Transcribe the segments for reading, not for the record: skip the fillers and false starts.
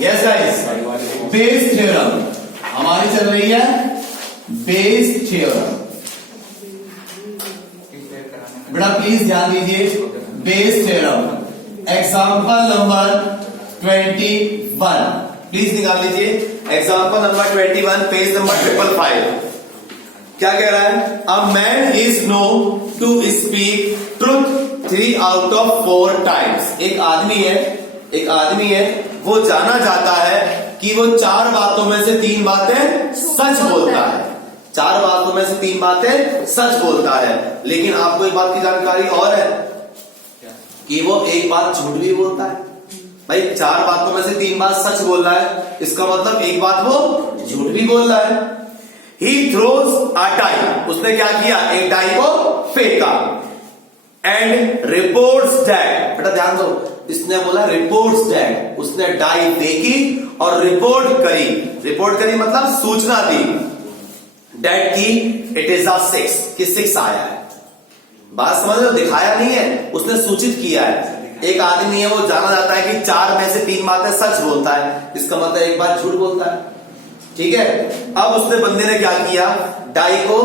Yes guys, Bayes theorem हमारी चल रही है, बेस थ्योरम। बेटा प्लीज ध्यान दीजिए, Bayes theorem example number 21 please निकाल लीजिए। Example number 21 page number 555। क्या कह रहा है? A man is known to speak truth 3 out of 4 times. एक आदमी है, वो जाना जाता है कि वो 4 बातों में से 3 बातें सच बोलता है। 4 बातों में से 3 बातें सच बोलता है, लेकिन आपको एक बात की जानकारी और है कि वो एक बात झूठ भी बोलता है। भाई 4 बातों में से 3 बात सच बोल रहा है, इसका मतलब एक बात वो झूठ भी बोल रहा है। He throws a die, उसने क्या किया? एक डाई को फेंका। And reports that, बेटा ध्यान दो, इसने बोला reports that, उसने डाई फेंकी और रिपोर्ट करी मतलब सूचना दी that की it is a 6, कि 6 आया है। बात समझ लो, दिखाया नहीं है, उसने सूचित किया है। एक आदमी है, वो जाना जाता है कि 4 में से 3 बातें सच बोलता है, इसका मतलब एक बात झूठ बोलता है। ठीक है, अब उसने बंदे ने क्या किया? डाई को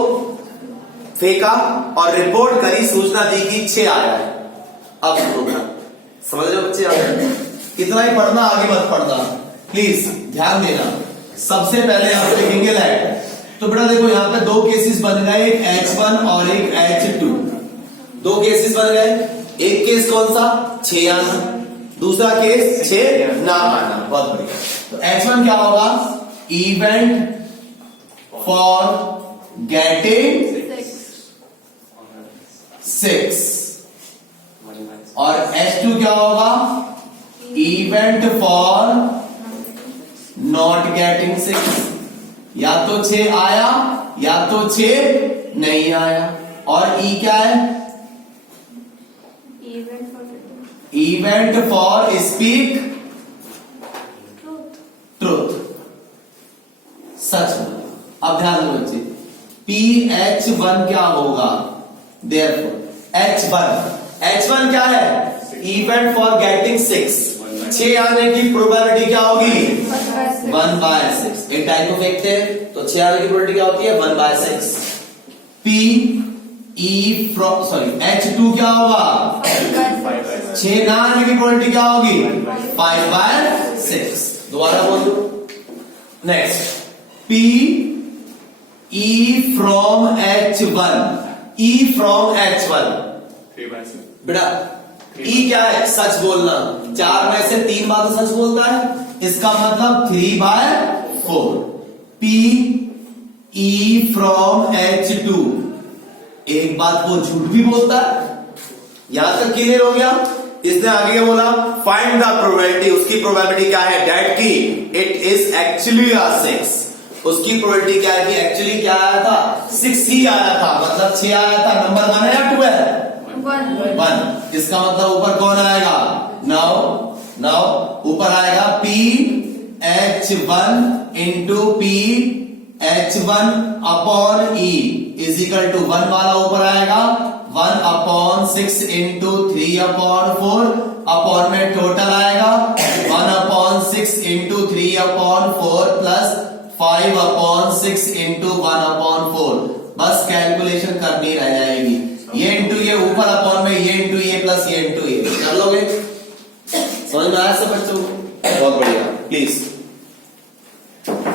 फेंका और रिपोर्ट करी, सूचना दी कि 6 आया है। अब समझ रहे हो बच्चे? इतना ही पढ़ना, आगे मत पढ़ना प्लीज, ध्यान देना। सबसे पहले आप लिखेंगे लैट। तो बेटा देखो यहां पे 2 केसेस बन गए, एक H1 और एक H2। 2 केसेस बन गए। एक केस कौन सा? 6 आना, दूसरा केस 6 ना आना। बहुत बढ़िया। तो H1 क्या होगा? इवेंट फॉर गेटिंग 6 और H2 क्या होगा? Event for not getting 6। या तो 6 आया या तो 6 नहीं आया। और E क्या है? इवेंट फॉर स्पीक ट्रूथ, सच। अब ध्यान दो बच्चे, PH1 क्या होगा? Therefore H1 क्या है? इवेंट फॉर गेटिंग 6 आने की प्रोबेबिलिटी क्या होगी? 1/6। एक डाई को फेंकते हैं तो 6 आने की प्रोबेबिलिटी क्या होती है? 1/6। H2 क्या होगा? 6 ना आने की प्रोबेबिलिटी क्या होगी? 5/6। दोबारा बोल दो। नेक्स्ट, E from H1 बेटा E क्या है? सच बोलना। 4 में से 3 बातें सच बोलता है, इसका मतलब 3/4। E from H2, एक बात वो झूठ भी बोलता है। यहां तक क्लियर हो गया? इसने आगे क्या बोला? फाइंड द प्रोबेबिलिटी, उसकी प्रोबेबिलिटी क्या है? डेट की इट इज एक्चुअली 6। उसकी प्रोबेबिलिटी क्या है कि एक्चुअली क्या आया था? 6 ही आया था, मतलब 6 आया था। नंबर 1 है या 2 है? 1। इसका मतलब ऊपर कौन आएगा? नाउ ऊपर आएगा PH1 into PH1 upon E is equal to 1 वाला ऊपर आएगा 1/6 इंटू 3/4 अपॉन में टोटल आएगा 1/6 इंटू 3/4 प्लस 5/6 इंटू 1/4। बस कैलकुलेशन करनी रह जाएगी। ये इंटू ये ऊपर अपॉन में, ये इंटू ये प्लस ये इंटू ये। कर लोगे? समझ में आया सब बच्चों? बहुत बढ़िया। प्लीज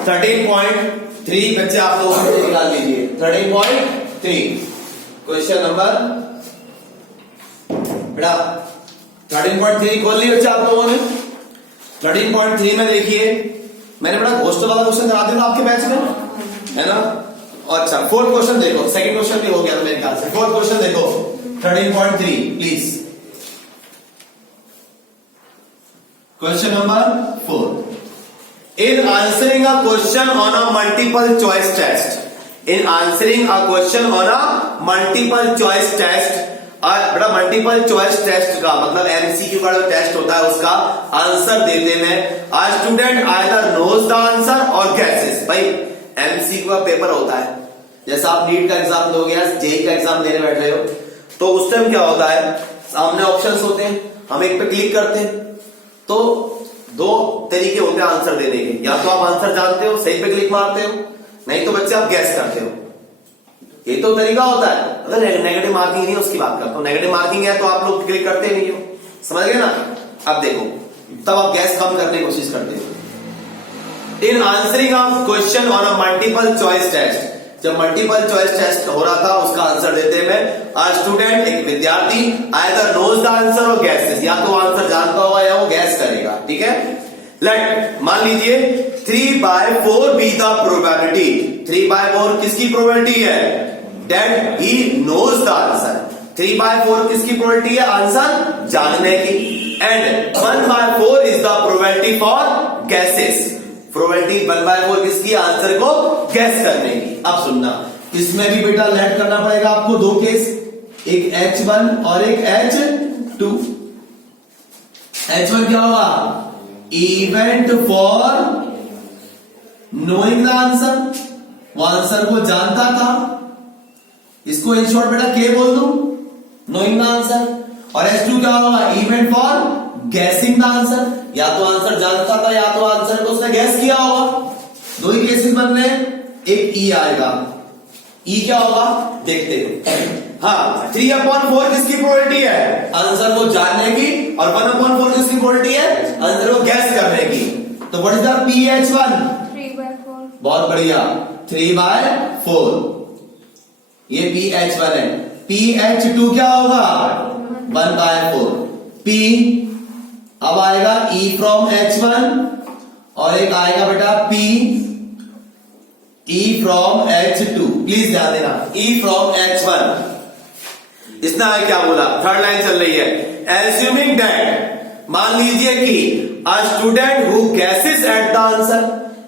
13.3 बच्चे आप लोग निकाल लीजिए। 13.3 क्वेश्चन नंबर बेटा 13.3 खोल ली बच्चे आप लोगों ने। 13.3 में देखिए, मैंने बड़ा घोस्ट वाला क्वेश्चन करा दिया था आपके बैच में, है ना? अच्छा, 4th क्वेश्चन देखो। सेकंड क्वेश्चन भी हो गया मेरे ख्याल से। 4th क्वेश्चन देखो 13.3 please. Question number 4, in answering a question on a multiple choice test, in answering a question on a multiple choice test, बेटा मल्टीपल चॉइस टेस्ट का मतलब एमसीक्यू का जो टेस्ट होता है उसका आंसर देने में a student either knows the answer और गैसेस। भाई एमसीक्यू का पेपर होता है, जैसा आप नीट का एग्जाम दोगे या जेई का एग्जाम देने बैठ रहे हो, तो उस टाइम क्या होता है, सामने ऑप्शंस होते हैं, हम एक पे क्लिक करते हैं तो दो तरीके होते हैं आंसर देने के, या तो आप आंसर जानते हो सही पे क्लिक मारते हो, नहीं तो बच्चे आप गैस करते हो। ये तो तरीका होता है। अगर नेगेटिव मार्किंग नहीं है उसकी बात करता हूं, नेगेटिव मार्किंग है तो आप लोग क्लिक करते नहीं हो, समझ गए ना। अब देखो, तब आप गैस कम करने की कोशिश करते हो। In answering of question on a multiple choice test, जब मल्टीपल चॉइस टेस्ट हो रहा था उसका आंसर देते में आ स्टूडेंट, एक विद्यार्थी आइदर नोज द आंसर और गैसेस, या तो आंसर जानता होगा या वो गैस करेगा, ठीक है। लेट मान लीजिए 3/4 बी द प्रोबेबिलिटी, 3/4 किसकी प्रोबेबिलिटी है, that he knows the answer. 3/4 किसकी प्रोबेबिलिटी है, आंसर जानने की। And 1/4 is the probability for guesses, probability 1/4 किसकी, आंसर को गैस करने की। अब सुनना, इसमें भी बेटा लेट करना पड़ेगा आपको दो केस, एक H1 और एक H2। H1 क्या होगा, event for knowing the answer, वो आंसर को जानता था, इसको इन शॉर्ट बेटा के बोल दूं, नोइंग द आंसर। और H2 क्या होगा, event for guessing the answer, या तो आंसर जानता था या तो आंसर को उसने गैस किया होगा। दो ही केसेस बन रहे हैं, एक ई आएगा, ई क्या होगा देखते हो। हाँ, 3/4 किसकी प्रोबेबिलिटी है, आंसर को जानने की, और 1/4 किसकी प्रोबेबिलिटी है, आंसर को गैस करने की। तो व्हाट इज द PH1, 3/4। बहुत बढ़िया, 3/4, ये PH1 है। PH2 क्या होगा, 1/4। P अब आएगा E फ्रॉम H1 और एक आएगा बेटा P E from H2। Please ध्यान देना, E फ्रॉम H1। इसने आगे क्या बोला, थर्ड लाइन चल रही है, एज्यूमिंग दैट, मान लीजिए कि a student who gases at the answer,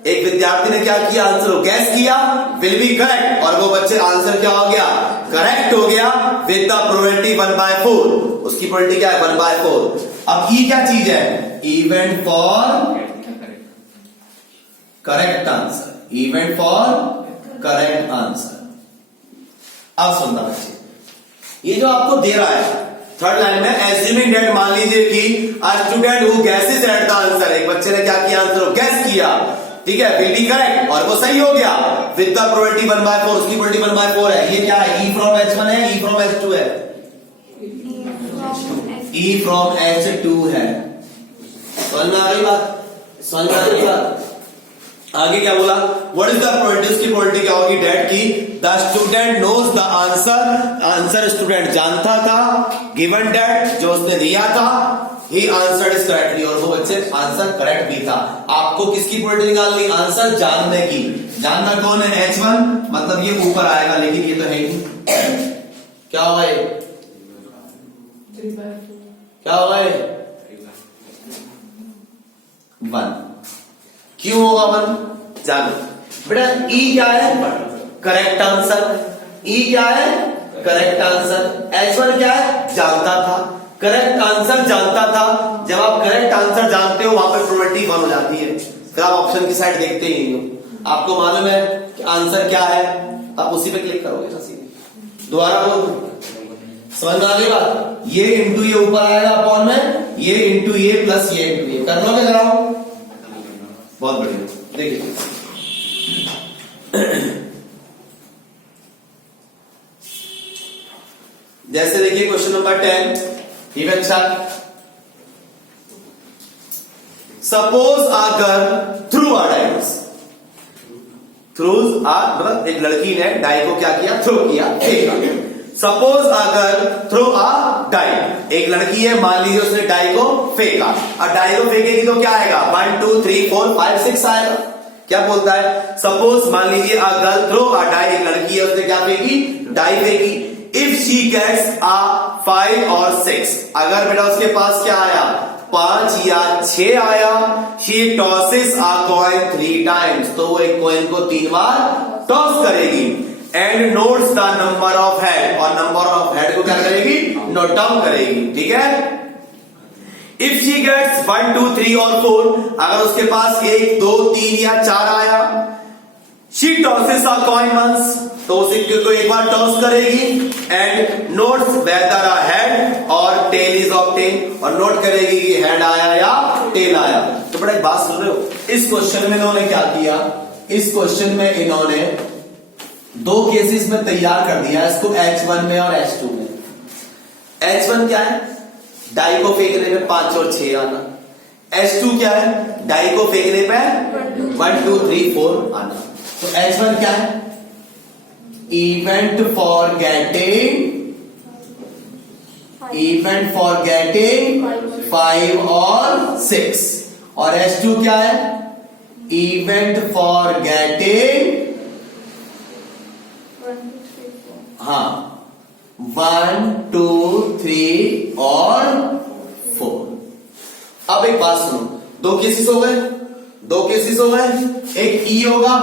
एक विद्यार्थी ने क्या किया, आंसर को गैस किया, विल बी करेक्ट, और वो बच्चे आंसर क्या हो गया, करेक्ट हो गया, विद द प्रोबेबिलिटी 1/4, उसकी प्रोबेबिलिटी क्या है, 1/4। अब ये क्या चीज है, event for correct answer, event for correct answer. अब सुनना बच्चे, ये जो आपको दे रहा है थर्ड लाइन में, एज्यूमिंग दैट, मान लीजिए कि a student who gases at the answer, एक बच्चे ने क्या किया, आंसर को गैस किया, ठीक है, विल बी करेक्ट, और वो सही हो गया, विद द प्रोबेबिलिटी 1/4, उसकी प्रोबेबिलिटी 1/4 है। ये क्या है, E फ्रॉम H1 है, E फ्रॉम H2 है, E फ्रॉम H2 है। समझ में आ गई बात, समझ में आ गई बात। आगे क्या बोला, व्हाट इज द प्रोबेबिलिटी, उसकी प्रोबेबिलिटी क्या होगी, डेट की the student knows the answer, answer student जानता था, गिवन डेट जो उसने दिया था, ही आंसर इज करेक्टली, और वो बच्चे आंसर करेक्ट भी था। आपको किसकी प्रोबेबिलिटी निकालनी, आंसर जानने की। जानना कौन है, H1, मतलब ये ऊपर आएगा, लेकिन ये तो है ही, क्या होगा ये, 3/4। क्या होगा ये, 1। क्यों होगा 1, जानो बेटा। E क्या है, करेक्ट आंसर, E क्या है, करेक्ट आंसर। H1 क्या है, जानता था, करेक्ट आंसर जानता था। जब आप करेक्ट आंसर जानते हो, वहां पर प्रोबेबिलिटी 1 हो जाती है, फिर आप ऑप्शन की साइड देखते ही हो, आपको मालूम है कि आंसर क्या है, आप उसी पे क्लिक करोगे ना सीधे। दोबारा बोल, समझ में आ गई बात, ये इंटू ये ऊपर आएगा अपॉन में, ये इंटू ये प्लस ये इंटू ये, कर लोगे जरा, बहुत बढ़िया। देखिए जैसे देखिए क्वेश्चन नंबर 10, ये भी अच्छा, suppose a girl through a dice, through a मतलब एक लड़की ने डाई को क्या किया, थ्रो किया, फेंका। Suppose a girl throw a die, एक लड़की है, मान लीजिए उसने डाई को फेंका, और डाई को फेंकेगी तो क्या आएगा, 1 2 3 4 5 6 आएगा। क्या बोलता है, सपोज मान लीजिए a girl throw a die, एक लड़की है, उसने क्या फेंकी, डाई फेंकी। इफ शी गेट्स अ 5 और 6, अगर बेटा उसके पास क्या आया, 5 या 6 आया, she tosses a coin 3 times, तो वो एक कॉइन को 3 बार टॉस करेगी। And notes the number of head, और नंबर ऑफ हेड को क्या करेगी, नोट डाउन करेगी, ठीक है। इफ शी गेट्स 1 2 3 और 4, अगर उसके पास 1 2 3 या 4 आया, she tosses a coin once, तो उसे को एक बार टॉस करेगी। And notes whether a head और टेल इज ऑब्टेन, और नोट करेगी कि हेड आया या टेल टेल आया। तो बड़ा एक बात सुन रहे हो, इस क्वेश्चन में इन्होंने क्या किया, इस क्वेश्चन में इन्होंने दो केसेस में तैयार कर दिया इसको, H1 में और H2 में। H1 क्या है, डाई को फेंकने पे 5 और 6 आना। H2 क्या है, डाई को फेंकने पे 1 2 3 4 आना। तो H1 क्या है, इवेंट फॉर गेटिंग 5 और 6, और H2 क्या है, इवेंट फॉर गेटिंग 1 2 3 और 4। अब एक बात सुनो, दो केसेस हो गए, एक ई होगा,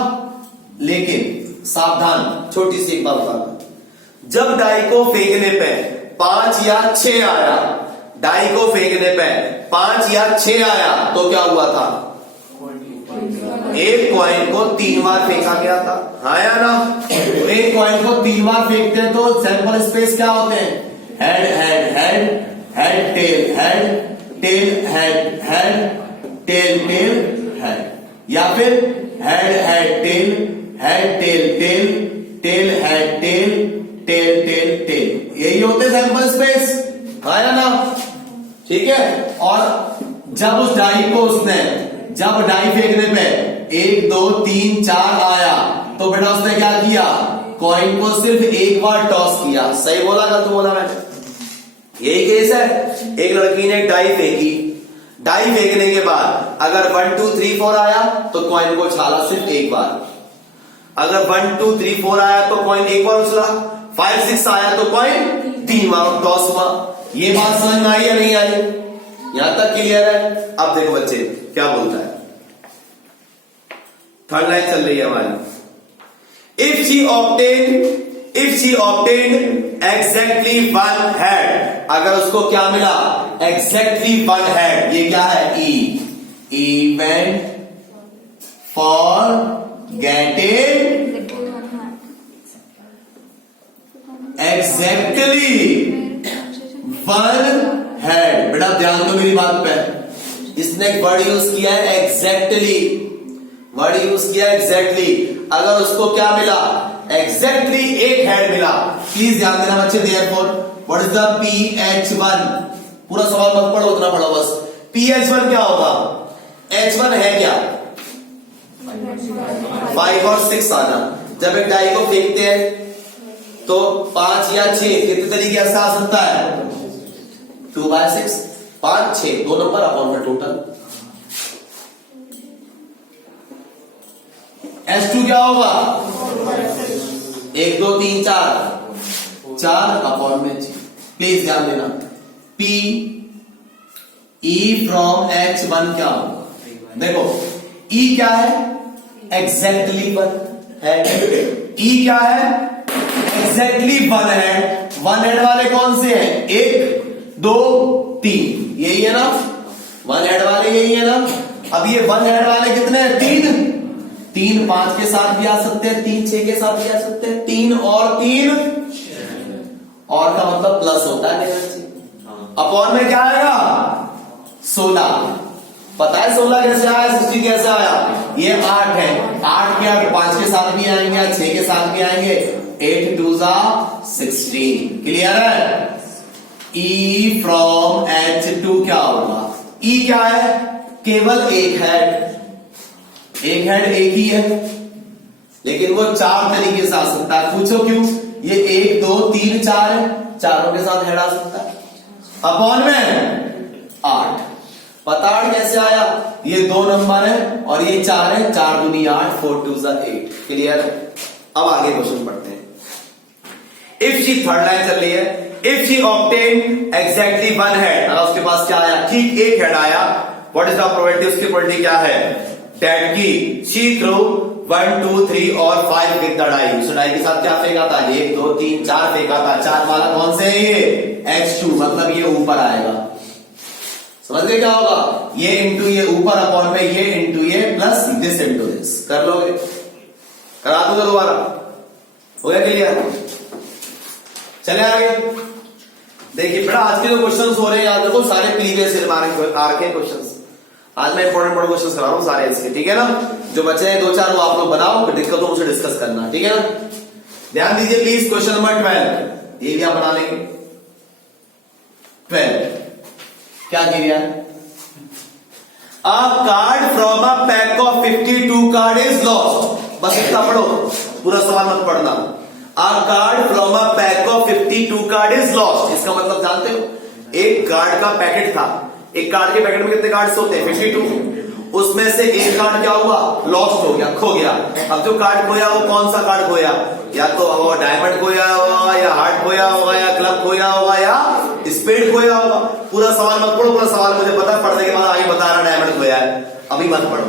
लेकिन सावधान, छोटी सी एक बात बताना, जब डाई को फेंकने पे 5 या 6 आया, डाई को फेंकने पे 5 या 6 आया, तो क्या हुआ था, एक कॉइन को 3 बार फेंका गया था, हाँ या ना। तो एक कॉइन को 3 बार फेंकते हैं तो सैंपल स्पेस क्या होते हैं, head head head head tail head tail head head tail tail head, या फिर head head tail head tail tail tail head tail tail tail tail, यही होते सैंपल स्पेस, हाँ या ना। ठीक है, और जब उस डाई को उसने, जब डाई फेंकने पे 1 2 3 4 आया, तो बेटा उसने क्या किया, कॉइन को सिर्फ एक बार टॉस किया। सही बोला गलत बोला मैंने, यही केस है। एक लड़की ने डाई फेंकी, डाई फेंकने के बाद अगर 1 2 3 4 आया तो कॉइन को उछाला सिर्फ एक बार, अगर 1 2 3 4 आया तो कॉइन एक बार उछला, 5 6 आया तो कॉइन 3 बार टॉस हुआ। ये बात समझ में आई या नहीं आई, यहां तक क्लियर है। अब देखो बच्चे क्या बोलता है, थर्ड लाइन चल रही है हमारी, if she obtained exactly 1 head, अगर उसको क्या मिला, एग्जैक्टली 1 हेड, ये क्या है, event for getting exactly 1 head. बेटा ध्यान दो मेरी बात पे, इसने एक वर्ड यूज किया है एग्जैक्टली, वर्ड यूज किया एग्जैक्टली, अगर उसको क्या मिला, एग्जैक्टली 1 हेड मिला। प्लीज ध्यान देना बच्चे, therefore what is the PH1, पूरा सवाल मत पढ़ो, उतना पढ़ो बस। PH1 क्या होगा, H1 है क्या, 5 और 6 आना। जब एक डाई को फेंकते हैं तो 5 या 6 कितने तरीके से आ सकता है, 2/6, 5 6 दो नंबर अपॉन में टोटल। H2 क्या होगा, 1 2 3 4 अपॉन में 6। प्लीज ध्यान देना, P E फ्रॉम H1 क्या होगा, देखो E क्या है, एग्जैक्टली 1 हेड, E क्या है, एग्जैक्टली 1 हेड। 1 हेड वाले कौन से हैं, 1 2 3, यही है ना, 1 हेड वाले यही है ना। अब ये 1 हेड वाले कितने हैं, 3 5 के साथ भी आ सकते हैं, 3 6 के साथ भी आ सकते हैं, 3 और 3 और का मतलब प्लस होता है, अपॉन में क्या आएगा, 16। पता है 16 कैसे आया, 60 कैसे आया, ये 8 है, 8 के 5 के साथ भी आएंगे, 6 के साथ भी आएंगे, 8 2 16। क्लियर है। E फ्रॉम H2 क्या होगा, E क्या है, केवल एक हेड एक ही है, लेकिन वो 4 तरीके से आ सकता है। पूछो क्यों, ये 1 2 3 4 है, चारों के साथ हेड आ सकता है। अपॉन में 8, पता 8 कैसे आया, ये 2 नंबर है और ये 4 है, 4 दूनी 8, 4 2 8। क्लियर है। अब आगे क्वेश्चन पढ़ते हैं। इफ शी, थर्ड लाइन चल रही है, if she obtain exactly 1 head, अगर उसके पास क्या आया, ठीक 1 हेड आया, व्हाट इज द प्रोबेबिलिटी, उसकी प्रोबेबिलिटी क्या है, दैट की शी थ्रू 1 2 3 और 5 विद द डाई। उस डाई के साथ क्या फेंका था, 1 2 3 4 फेंका था, 4 वाला कौन से है, ये H2, मतलब ये ऊपर आएगा। समझ गए क्या होगा, ये इंटू ये ऊपर अपॉन में ये इंटू ये प्लस दिस इंटू दिस। कर लोगे, करा दूंगा दोबारा, हो गया क्लियर। चले आगे देखिए बेटा, आज के जो क्वेश्चंस हो रहे हैं याद रखो, सारे प्रीवियस ईयर मार्क आर के क्वेश्चंस। आज मैं इंपॉर्टेंट क्वेश्चन करा रहा हूँ सारे इसके, ठीक है ना। जो बचे हैं 2-4 वो आप लोग बनाओ, फिर दिक्कत हो मुझसे डिस्कस करना, ठीक है ना। ध्यान दीजिए प्लीज, क्वेश्चन नंबर 12 ये भी आप बना लेंगे। 12 क्या किया? A card from a pack of 52 card is lost. बस इतना पढ़ो, पूरा सवाल मत पढ़ना। A card from a pack of 52 card is lost. इसका मतलब जानते हो? एक कार्ड का पैकेट था, एक कार्ड के पैकेट में कितने कार्ड्स होते हैं? 52। उसमें से एक कार्ड क्या हुआ? लॉस्ट हो गया, खो गया। अब जो कार्ड खोया वो कौन सा कार्ड खोया? या तो वो डायमंड खोया होगा, या हार्ट खोया होगा, या क्लब खोया होगा, या स्पेड खोया होगा। पूरा सवाल मत पढ़ो, पूरा सवाल मुझे पता है, पढ़ने के बाद आगे बता रहा डायमंड खोया है, अभी मत पढ़ो,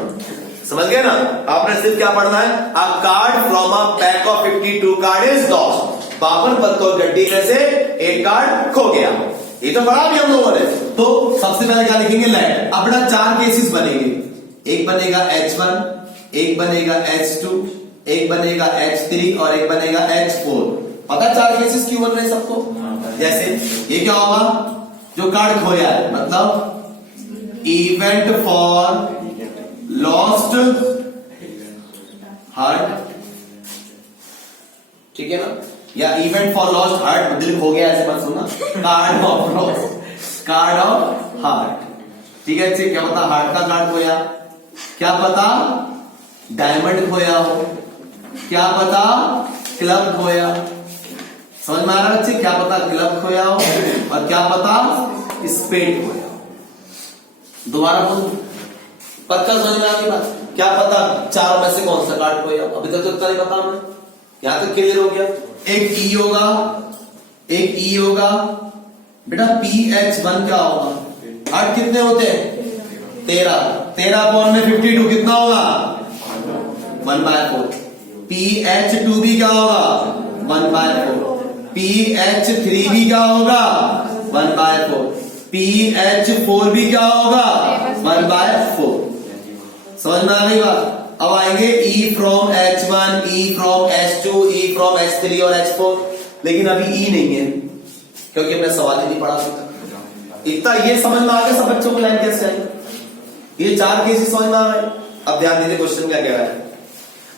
समझ गए ना। आपने सिर्फ क्या पढ़ना है? अ card from a pack of 52 card is lost. 52 पत्तों गड्डी में से एक कार्ड खो गया। ये तो पढ़ा भी हम लोगों ने। तो सबसे पहले क्या लिखेंगे? लेट। अपना 4 केसेस बनेंगे, एक बनेगा H1, एक बनेगा H2, एक बनेगा H3 और एक बनेगा H4। पता 4 केसेस क्यों बन रहे हैं सबको? जैसे ये क्या होगा? जो कार्ड खोया है, मतलब इवेंट फॉर लॉस्ट हार्ट, ठीक है ना, या इवेंट फॉर लॉस्ट हार्ट, दिल खो गया ऐसे मत सुनना। Card of lost, card of heart, ठीक है। क्या पता हार्ट का कार्ड खोया, क्या पता डायमंड खोया हो, क्या पता क्लब खोया। समझ में आ रहा है बच्चे? क्या पता क्लब खोया हो और क्या पता स्पेड खोया हो। दोबारा बोलो, पक्का समझ में आ गई बात? क्या पता 4 में से कौन सा कार्ड खोया हो। अभी तक तो इतना नहीं पता हमें, यहां तक क्लियर हो गया। एक ई होगा, एक ई होगा बेटा। PH1 क्या होगा? हार्ट कितने होते हैं? 13 अपॉन में 52 कितना होगा? 1/4। PH2 भी क्या होगा? 1/4। PH3 भी क्या होगा? 1/4। PH4 भी क्या होगा? 1/4। समझ में आ गई बात? अब आएंगे E from H1, E from H2, E from H3 और H4। लेकिन अभी E नहीं है क्योंकि हमने सवाल ही नहीं पढ़ा था। इतना ये समझ में आ गया सब बच्चों को लाइन कैसे आई? ये 4 केसेस समझ में आ गए। अब ध्यान दीजिए क्वेश्चन क्या कह रहा है।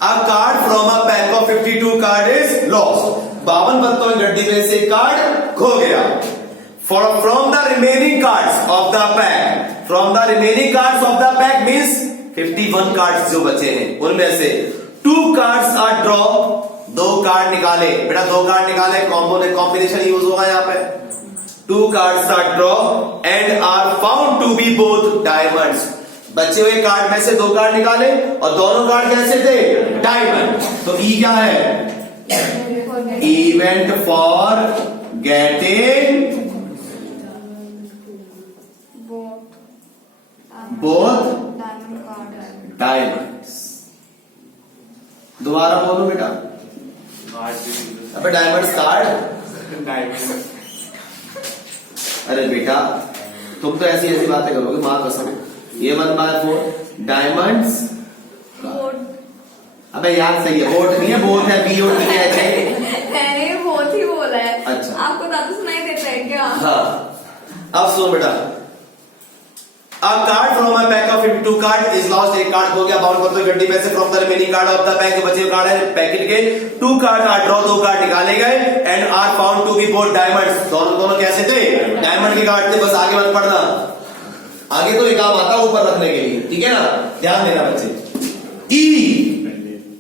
A card from a pack of 52 card is lost. 52 पत्तों की गड्डी में से कार्ड खो गया। From the remaining cards of the pack, from the remaining cards of the pack means 51 cards जो बचे हैं उनमें से 2 कार्ड्स आर ड्रॉ। 2 कार्ड निकाले बेटा, 2 कार्ड निकाले, कॉम्बिनेशन यूज होगा यहाँ पे। 2 cards are draw and are found to be both diamonds. बचे हुए कार्ड में से 2 कार्ड निकाले और दोनों कार्ड कैसे थे? डायमंड। तो ई क्या है? Event for getting both diamonds. दोबारा बोलो बेटा। अबे डायमंड्स कार्ड। अरे बेटा तुम तो ऐसी ऐसी बातें करोगे, मां कसम। ये 1/4 डायमंड्स। अबे याद सही है, बोट नहीं है, बोट है, BOT बोट ही बोला है। अच्छा, आपको ज्यादा सुनाई देता है क्या? हाँ। अब सुनो बेटा, A card from a pack of 52 card is lost. एक कार्ड हो गया 52 पत्तों की गड्डी में से। From the remaining card of the pack, जो बचे हुए कार्ड है पैकेट के 2 कार्ड आर ड्रॉ, 2 कार्ड निकाले गए and are found to be both diamonds. दोनों कैसे थे? डायमंड के कार्ड थे। बस आगे मत पढ़ना, आगे तो एक काम आता है ऊपर रखने के लिए, ठीक है ना। ध्यान देना बच्चे। ई,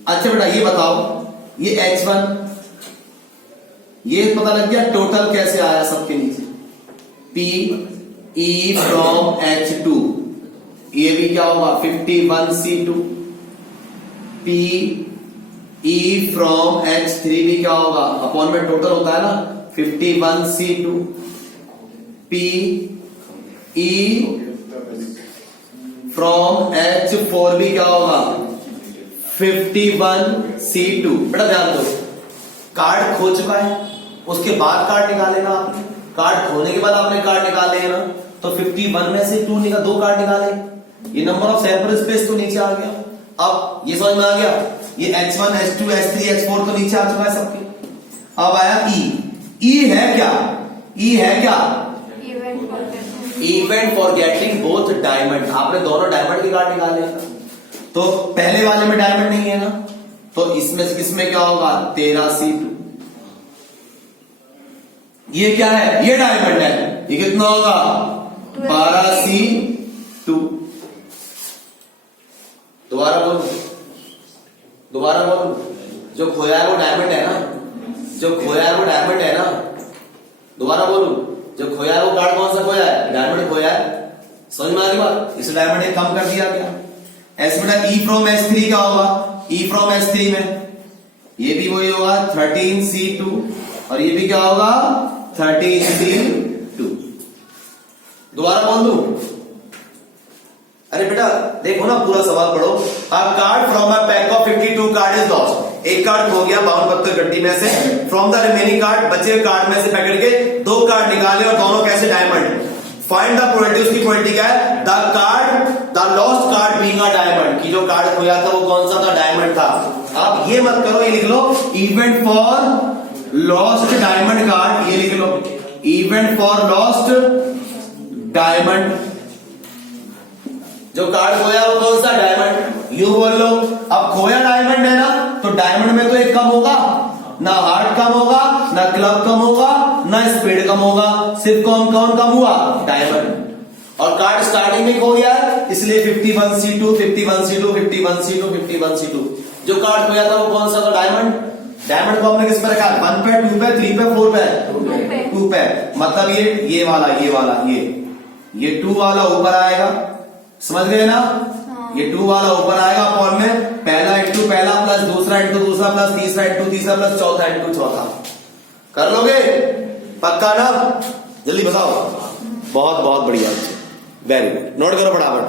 अच्छा बेटा ये बताओ, ये H1 ये पता लग गया टोटल कैसे आया सबके नीचे। E फ्रॉम H2, ये भी क्या होगा? 51C2। E फ्रॉम H3 भी क्या होगा? अपॉन में टोटल होता है ना 51C2। E फ्रॉम H4 भी क्या होगा? 51C2। बेटा ध्यान दो, कार्ड खो चुका है, उसके बाद कार्ड निकालेगा आपने। कार्ड खोने के बाद आपने कार्ड निकाले हैं ना, तो 51 में से 2 कार्ड निकाले, ये नंबर ऑफ सैंपल स्पेस तो नीचे आ गया। अब ये समझ में आ गया, ये H1, H2, H3, H4 तो नीचे आ चुका है सबके। अब आया E। E है क्या? E है क्या? Event for getting both diamond. आपने दोनों डायमंड के कार्ड निकाले हैं। तो पहले वाले में डायमंड नहीं है ना, तो इसमें से किसमें क्या होगा 13C2। ये क्या है, ये डायमंड है, ये कितना होगा 12C2। दोबारा बोलो, जो खोया है वो डायमंड है ना, जो खोया है वो डायमंड है ना। दोबारा बोलूं, जो खोया है वो कार्ड कौन सा खोया है, डायमंड खोया है। समझ में आ गई बात, इसे डायमंड एक कम कर दिया गया। ऐसे बेटा E फ्रॉम S3 क्या होगा, E फ्रॉम S3 में ये भी वही होगा 13C2 और ये भी क्या होगा 13C2। दोबारा बोल दूं, अरे बेटा देखो ना पूरा सवाल पढ़ो। अ card from a pack of 52 card is lost. एक कार्ड खो गया 52 पत्तों गड्डी में से। फ्रॉम द रिमेनिंग कार्ड, बचे हुए कार्ड में से पकड़ के 2 कार्ड निकाले और दोनों कैसे डायमंड। फाइंड द प्रोबेबिलिटी, उसकी प्रोबेबिलिटी क्या है, the lost card being a diamond, की जो कार्ड खोया था वो कौन सा था, डायमंड था। आप ये मत करो, ये लिख लो event for lost diamond card, ये लिख लो इवेंट फॉर लॉस्ट डायमंड। जो कार्ड खोया वो कौन सा, डायमंड। यू बोल लो, अब खोया डायमंड है ना, तो डायमंड में तो एक कम होगा ना, हार्ट कम होगा ना, क्लब कम होगा ना, स्पीड कम होगा, सिर्फ कौन कम हुआ, डायमंड। और कार्ड स्टार्टिंग में खो गया इसलिए 51C2 51C2 51C2 51C2। जो कार्ड खोया था वो कौन सा था, डायमंड। डायमंड को हमने किस पर रखा, 1 पे 2 पे 3 पे 4 पे 2 पे, मतलब ये वाला ये 2 वाला ऊपर आएगा, समझ गए ना। ये 2 वाला ऊपर आएगा फॉर्म में, पहला इंटू पहला प्लस दूसरा इंटू दूसरा प्लस तीसरा इंटू तीसरा प्लस चौथा इंटू चौथा। कर लोगे पक्का ना, जल्दी बताओ। बहुत बहुत बढ़िया, वेरी गुड, नोट करो फटाफट।